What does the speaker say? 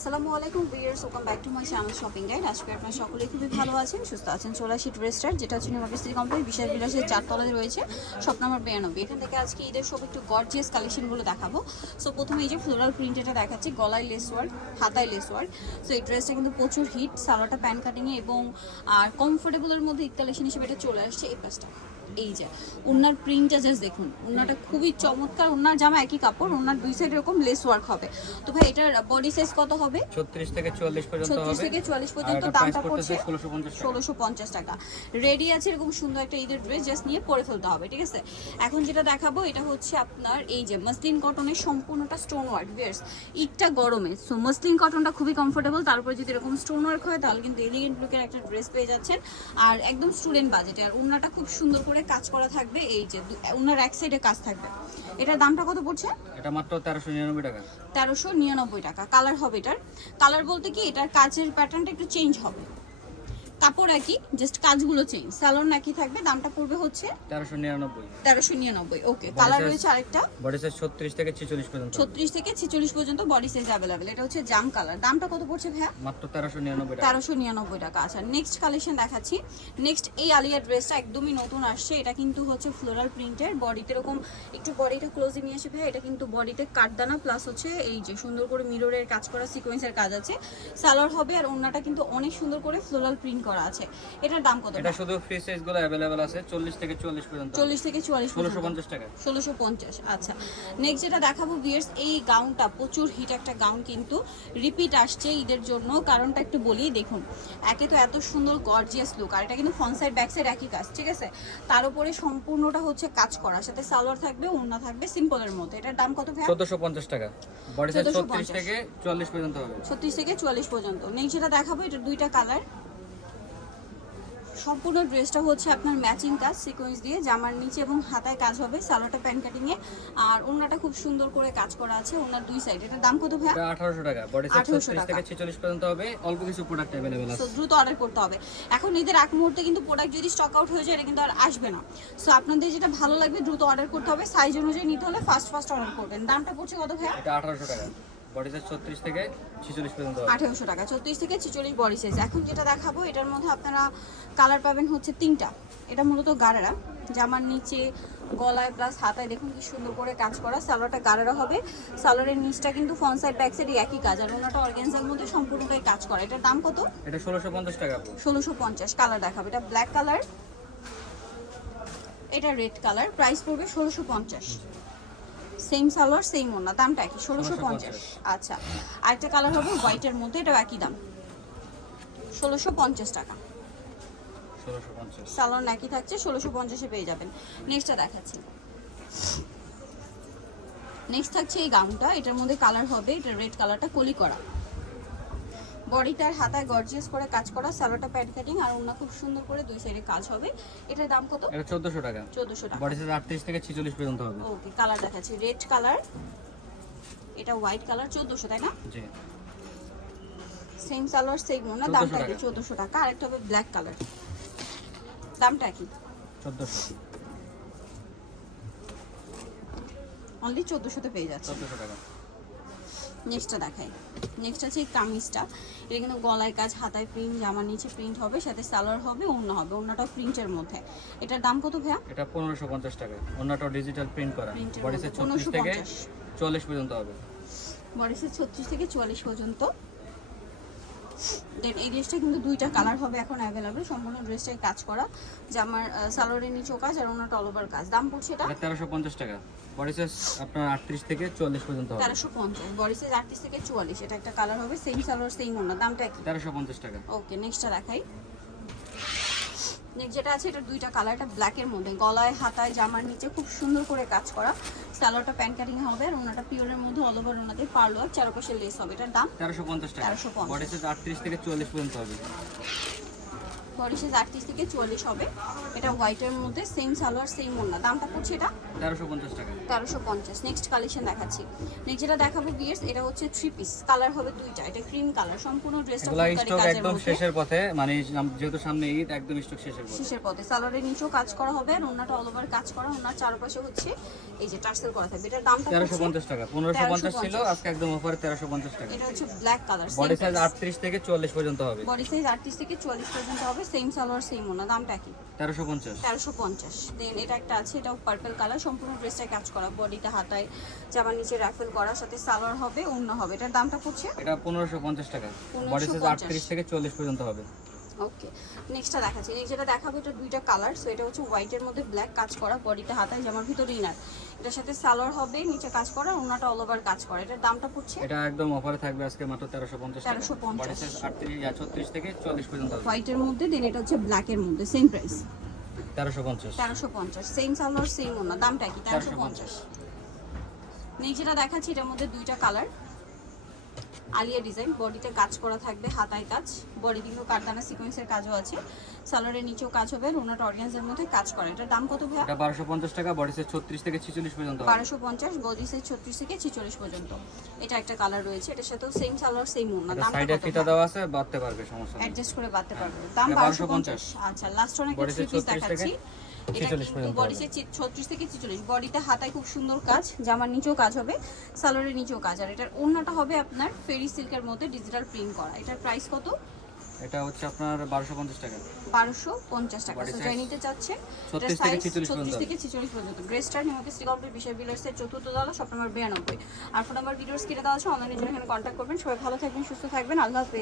আসসালামু আলাইকুম viewers welcome back to my channel shopping guide আজকে আপনারা সকলেই খুবই ভালো আছেন, সুস্থ আছেন, চলে আসি টুরিস্টার যেটা হচ্ছে নিউ অফিস কোম্পানি বিশাল বিলাসের চারতলায় রয়েছে শপ নাম্বার বিরানব্বই। এখান থেকে আজকে ঈদের সব একটু গর্জিয়াস কালেকশনগুলো দেখাবো। সো প্রথমে এই যে ফ্লোরাল প্রিন্ট এটা দেখাচ্ছি, গলায় লেস ওয়ার্ক হাতায় লেস ওয়ার্ক সো এই ড্রেসটা কিন্তু প্রচুর হিট সালোয়ারটা প্যান কাটিংয়ে এবং, আর কমফোর্টেবলের মধ্যে ঈদ কালেকশন হিসেবে এটা চলে আসছে এই পাশটা। এই যে ওনার প্রিন্টটা জাস্ট দেখুন। ওনাটা খুবই চমৎকার ওনার জামা একই কাপড় ওনার দুই সাইড এরকম লেস ওয়ার্ক হবে। তো ভাই এটার বডি সাইজ কত হবে? 36 থেকে 44 পর্যন্ত হবে। থেকে চুয়াল্লিশ পর্যন্ত দামটা পড়ছে 1650 টাকা। ষোলোশো পঞ্চাশ টাকা। রেডি আছে এরকম সুন্দর একটা ঈদের ড্রেস জাস্ট নিয়ে পরে ফেলতে হবে ঠিক আছে? এখন যেটা দেখাবো এটা হচ্ছে আপনার এই যে মসলিন কটনের সম্পূর্ণটা স্টোন ওয়ার্ক ভিয়ার্স ঈদটা গরমে সো মসলিন কটনটা খুবই কমফোর্টেবল তারপরে যদি এরকম স্টোন ওয়ার্ক হয় তাহলে কিন্তু এলিগেন্ট লুকের একটা ড্রেস পেয়ে যাচ্ছেন। আর একদম স্টুডেন্ট বাজেটে আর ওনাটা খুব সুন্দর করে কাজ করা থাকবে এই যে ওনার এক সাইডে কাজ থাকবে। এটার দামটা কত পড়ছে? এটা মাত্র 1399 টাকা। তেরোশো নিরানব্বই টাকা। কালার হবে এটার। কালার বলতে কি এটার কাজের প্যাটার্নটা একটু চেঞ্জ হবে। কাপড় একই জাস্ট কাজগুলো চেঞ্জ স্যালন একই থাকবে দামটা পড়বে হচ্ছে 1399 তেরোশো নিরানব্বই ওকে কালার রয়েছে আরেকটা। বডি সাইজ 36 থেকে 46 পর্যন্ত। ছত্রিশ থেকে ছেচল্লিশ পর্যন্ত বডি সাইজ অ্যাভেলেবেল এটা হচ্ছে জাম কালার দামটা কত পড়ছে ভাইয়া? মাত্র 1399 টাকা। তেরোশো নিরানব্বই টাকা। আচ্ছা নেক্সট কালেকশন দেখাচ্ছি। নেক্সট এই আলিয়া ড্রেসটা একদমই নতুন আসছে। এটা কিন্তু হচ্ছে ফ্লোরাল প্রিন্টের বডিতে এরকম একটু বডিটা ক্লোজে নিয়ে আসে ভাই এটা কিন্তু বডিতে কাঠদানা প্লাস হচ্ছে এই যে সুন্দর করে মিররের কাজ করা সিকোয়েন্সের কাজ আছে। সালোয়ার হবে আর ওন্নাটা কিন্তু অনেক সুন্দর করে ফ্লোরাল প্রিন্ট করা আছে এটার দাম কত এটা শুধু ফ্রি সাইজ গুলো अवेलेबल আছে 40 থেকে 44 পর্যন্ত হবে। চল্লিশ থেকে চুয়াল্লিশ 1650 টাকা ষোলোশো পঞ্চাশ আচ্ছা নেক্সট যেটা দেখাবো বিয়ার্স এই গাউনটা প্রচুর হিট একটা গাউন কিন্তু রিপিট আসছে ঈদের জন্য কারণটা একটু বলি দেখুন একে তো এত সুন্দর গর্জিয়াস লুক আর এটা কিন্তু ফ্রন্ট সাইড ব্যাক সাইড একই কাজ ঠিক আছে তার উপরে সম্পূর্ণটা হচ্ছে কাজ করা সাথে সালোয়ার থাকবে ওড়না থাকবে সিম্পলের মধ্যে এটার দাম কত ভাই 1450 টাকা বডি সাইজ 1450 36 থেকে 44 পর্যন্ত হবে ছত্রিশ থেকে চুয়াল্লিশ পর্যন্ত নেক্সট যেটা দেখাবো এটা দুইটা কালার সম্পূর্ণ ড্রেসটা হচ্ছে আপনার ম্যাচিং কাজ সিকোয়েন্স দিয়ে জামার নিচে এবং হাতায় কাজ হবে সালোয়ারটা প্যান্ট কাটিং এ আর ওড়নাটা খুব সুন্দর করে কাজ করা আছে ওনার দুই সাইড এটার দাম কত ভাই এটা 1800 টাকা বডি সাইজ 1800 36 থেকে 46 পর্যন্ত হবে অল্প কিছু প্রোডাক্ট अवेलेबल সো আছে দ্রুত অর্ডার করতে হবে এখন ঈদের এক মুহূর্তে কিন্তু প্রোডাক্ট যদি স্টক আউট হয়ে যায় এটা কিন্তু আর আসবে না সো আপনাদের যেটা ভালো লাগবে দ্রুত অর্ডার করতে হবে সাইজ অনুযায়ী নিতে হলে ফার্স্ট ফার্স্ট অর্ডার করবেন দামটা পড়ছে কত ভাইয়া এটা 1800 টাকা বডি সাইজ 36 থেকে 46 পর্যন্ত হবে। আঠেরোশো টাকা চৌত্রিশ থেকে ছেচল্লিশ বডি সাইজ এখন যেটা দেখাবো এটার মধ্যে আপনারা কালার পাবেন হচ্ছে তিনটা। এটা মূলত গাড়েরা জামার নিচে গলায় প্লাস হাতায় দেখুন কি সুন্দর করে কাজ করা। সালোয়ারটা গাড়েরা হবে। সালোয়ারের নিচটা কিন্তু ফ্রন্ট সাইড ব্যাক সাইড একই কাজ। আর ওনাটা অর্গেন্সার মধ্যে সম্পূর্ণটাই কাজ করা। এটার দাম কত? এটা 1650 টাকা। আপু ষোলোশো পঞ্চাশ কালার দেখাবে। এটা ব্ল্যাক কালার এটা রেড কালার প্রাইস পড়বে ষোলোশো পঞ্চাশ। সেম সালোয়ার সেম ওনা দামটা একই ষোলোশো পঞ্চাশ। আচ্ছা আরেকটা কালার হবে হোয়াইটের মধ্যে এটাও একই দাম। ষোলোশো পঞ্চাশ টাকা। 1650 সালোয়ার একই থাকছে ষোলোশো পঞ্চাশে পেয়ে যাবেন। নেক্সটটা দেখাচ্ছি। নেক্সট থাকছে এই গাউনটা এটার মধ্যে কালার হবে এটা রেড কালারটা কলি করা। বডিটার হাতায় গর্জিয়াস করে কাজ করা সালোয়ারটা প্যান্ট কাটিং আর ওনা খুব সুন্দর করে দুই সাইডে কাজ হবে। এটার দাম কত? এটা 1400 টাকা। চোদ্দোশো টাকা। বডি সাইজ 38 থেকে 46 পর্যন্ত হবে। ওকে কালার দেখাচ্ছি। রেড কালার এটা হোয়াইট কালার চোদ্দোশো তাই না? জি। সেম সালোয়ার সেম ওনা দামটা কি টাকা। চোদ্দোশো টাকা। আরেকটা হবে ব্ল্যাক কালার দামটা কি? 1400 অনলি চোদ্দোশোতে পেয়ে যাচ্ছে। 1400 টাকা। নেক্সটটা দেখাই। নেক্সট আছে কামিজটা। এটা কিন্তু গলায় কাজ হাতায় প্রিন্ট জামার নিচে প্রিন্ট হবে সাথে সালোয়ার হবে ওড়না হবে। ওড়নাটাও প্রিন্টের মধ্যে। এটার দাম কত ভাইয়া? এটা 1550 টাকা। অন্যটাও ডিজিটাল প্রিন্ট করা। বডিসে এর বডি 36 থেকে 40 পর্যন্ত হবে। বডিসে ছত্রিশ থেকে চুয়াল্লিশ পর্যন্ত। দেন এই ড্রেসটা কিন্তু দুইটা কালার হবে এখন অ্যাভেলেবেল সম্পূর্ণ ড্রেসটাই কাজ করা। যে আমার সালোয়ারের নিচেও কাজ আর ওনাটা অল ওভার কাজ। দাম পড়ছে এটা? তেরোশো পঞ্চাশ টাকা। বডি সাইজ আপনার 38 থেকে 44 পর্যন্ত হবে। তেরোশো পঞ্চাশ। বডি সাইজ আটত্রিশ থেকে চুয়াল্লিশ। এটা একটা কালার হবে সেম সালোয়ার সেম ওনা দামটা কি 1350 টাকা। ওকে নেক্সটটা দেখাই। যেটা আছে এটা দুইটা কালার এটা ব্ল্যাকের মধ্যে। গলায় হাতায় জামার নিচে খুব সুন্দর করে কাজ করা। সালোয়ারটা প্যান্ট কাটিং হবে আর ওনাটা পিওরের মধ্যে অল ওভার ওনাদের পার্লো আর চারপাশে লেস হবে। এটার দাম 1350 টাকা। 1350 বডি সাইজ 38 থেকে 44 পর্যন্ত হবে। বডি সাইজ আটত্রিশ থেকে চুয়াল্লিশ হবে। এটা হোয়াইটের মধ্যে সেম সালোয়ার সেম ওনা দামটা পড়ছে এটা তেরোশো পঞ্চাশ টাকা। তেরোশো পঞ্চাশ। নেক্সট কালেকশন দেখাচ্ছি। নেক্সট যেটা দেখাবো বিয়ার্স এটা হচ্ছে থ্রি পিস কালার হবে দুইটা। এটা ক্রিম কালার সম্পূর্ণ ড্রেসটা এগুলা স্টক একদম শেষের পথে মানে যেহেতু সামনে ঈদ একদম স্টক শেষের পথে। শেষের পথে। সালোয়ারের নিচেও কাজ করা হবে আর অন্যটা অল ওভার কাজ করা। চারপাশে হচ্ছে এই যে টার্সেল করা থাকবে। এটার দামটা টাকা। ছিল 1350 আজকে একদম অফারে টাকা। এটা হচ্ছে ব্ল্যাক কালার বডি সাইজ আটত্রিশ থেকে পর্যন্ত হবে। বডি সাইজ আটত্রিশ থেকে চুয়াল্লিশ পর্যন্ত হবে সেম সালোয়ার সেম ওনা দামটা কি তেরোশো পঞ্চাশ। তেরোশো পঞ্চাশ। দেন এটা একটা আছে এটাও পার্পল কালার সম্পূর্ণ ড্রেসটা কাজ করা বডিতে হাতায় জামার নিচে রাফেল করার সাথে সালোয়ার হবে অন্য হবে। এটার দামটা পড়ছে? এটা পনেরোশো পঞ্চাশ টাকা। বডি সাইজ 1550 আটত্রিশ থেকে চল্লিশ পর্যন্ত হবে। ওকে নেক্সটটা দেখাচ্ছি। যেটা দেখাবো এটা দুইটা কালার সো এটা হচ্ছে হোয়াইটের মধ্যে ব্ল্যাক কাজ করা বডিতে হাতায় জামার ভিতরে ইনার এটার সাথে সালোয়ার হবে নিচে কাজ করা ওনাটা অল ওভার কাজ করা। এটার দামটা পড়ছে? এটা একদম অফারে থাকবে আজকে মাত্র তেরোশো পঞ্চাশ টাকা। 1350 বডি সাইজ আটত্রিশ ছত্রিশ থেকে চল্লিশ পর্যন্ত হবে। হোয়াইটের মধ্যে দেন এটা হচ্ছে ব্ল্যাকের মধ্যে সেম প্রাইস তেরোশো পঞ্চাশ। তেরোশো পঞ্চাশ সেম সালোয়ার সেম ওনা দামটা কি? তেরোশো 1350 পঞ্চাশ। নেক্সট যেটা দেখাচ্ছি এটার মধ্যে দুইটা কালার আলিয়া ডিজাইন। বডিতে কাজ করা থাকবে হাতায় কাজ। বডি কিন্তু কারদানা সিকোয়েন্সের কাজও আছে। সালোয়ারের নিচেও কাজ হবে রোনাট অর্গানসের মধ্যে কাজ করা। এটার দাম কত ভাইয়া? এটা বারোশো পঞ্চাশ টাকা বডি সাইজ ছত্রিশ থেকে ছিচল্লিশ পর্যন্ত হবে। বারোশো পঞ্চাশ বডি সাইজ ছত্রিশ থেকে ছেচল্লিশ পর্যন্ত। এটা একটা কালার রয়েছে এটার সাথেও সেম সালোয়ার সেম ওনা এটা দামটা সাইডে ফিতা দেওয়া আছে বাঁধতে পারবে সমস্যা নেই। অ্যাডজাস্ট করে বাড়তে পারবে। দাম বারোশো 1250 পঞ্চাশ। আচ্ছা লাস্ট অনেক 36 থেকে দেখাচ্ছি। এটা 46 কিন্তু বডি ছত্রিশ থেকে ছেচল্লিশ। বডিতে হাতায় খুব সুন্দর কাজ জামার নিচেও কাজ হবে সালোয়ারের নিচেও কাজ। আর এটার ওড়নাটা হবে আপনার ফেরি সিল্কের মধ্যে ডিজিটাল প্রিন্ট করা। এটার প্রাইস কত? এটা হচ্ছে আপনার টাকা। যাই নিতে চাচ্ছে 36 থেকে 46 ছত্রিশ থেকে ছেচল্লিশ পর্যন্ত। ড্রেসটা নিমকে শ্রী কমপ্লিট বিষয় বিলার্সের চতুর্থ দলা নম্বর বিরানব্বই। আর ফোন নাম্বার ভিডিওস দেওয়া আছে জন্য এখানে করবেন। সবাই ভালো থাকবেন সুস্থ থাকবেন। আল্লাহ হাফেজ।